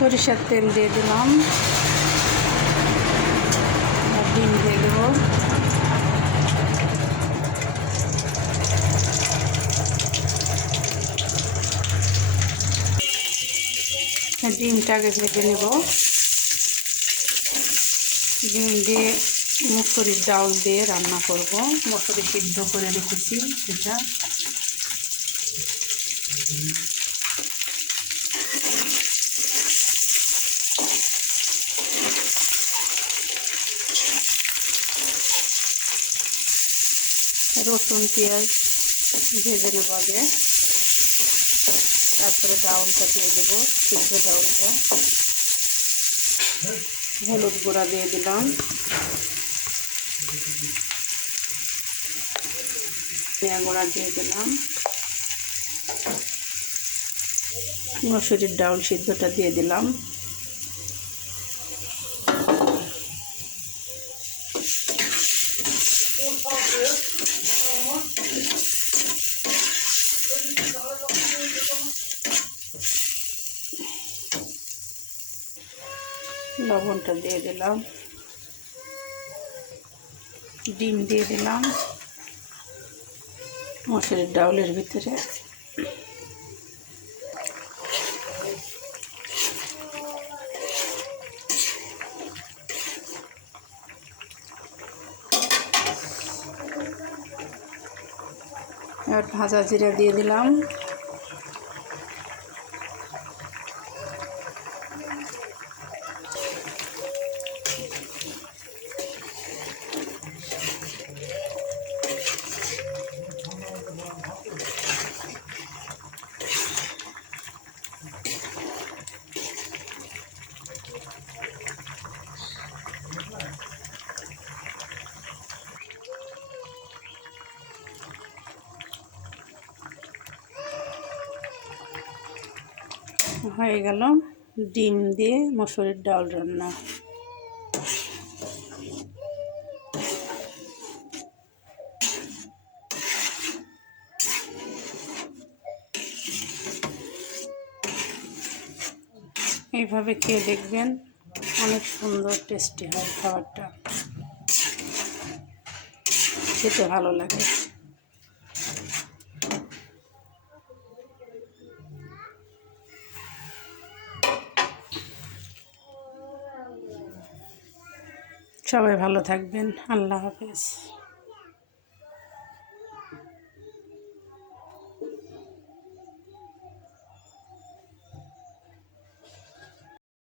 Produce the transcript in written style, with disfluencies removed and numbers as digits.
সরিষার তেল দিয়ে দিলাম, ডিম দিয়ে দেবো। ডিমটাকে ভেজে নেব। ডিম দিয়ে মুসুরির ডাল দিয়ে রান্না করব। মসুরি সিদ্ধ করে রেখেছি সেটা। রসুন পেঁয়াজ ভেজে নেব আগে, তারপরে ডাউলটা দিয়ে দেবো, সিদ্ধ ডাউলটা। হলুদ গুঁড়া দিয়ে দিলাম, ধনিয়া গুঁড়া দিয়ে দিলাম, মসুরির ডাউল সিদ্ধটা দিয়ে দিলাম। লবণটা দিয়ে দিলাম, ডিম দিয়ে দিলাম মসুরির ডাউলের ভিতরে। এবার ভাজা জিরা দিয়ে দিলাম, হয়ে গেল ডিম দিয়ে মসুরির ডাল রান্না। এইভাবে খেয়ে দেখবেন, অনেক সুন্দর টেস্টি হয় খাবারটা, খেতে ভালো লাগে। সবাই ভালো থাকবেন, আল্লাহ হাফেজ।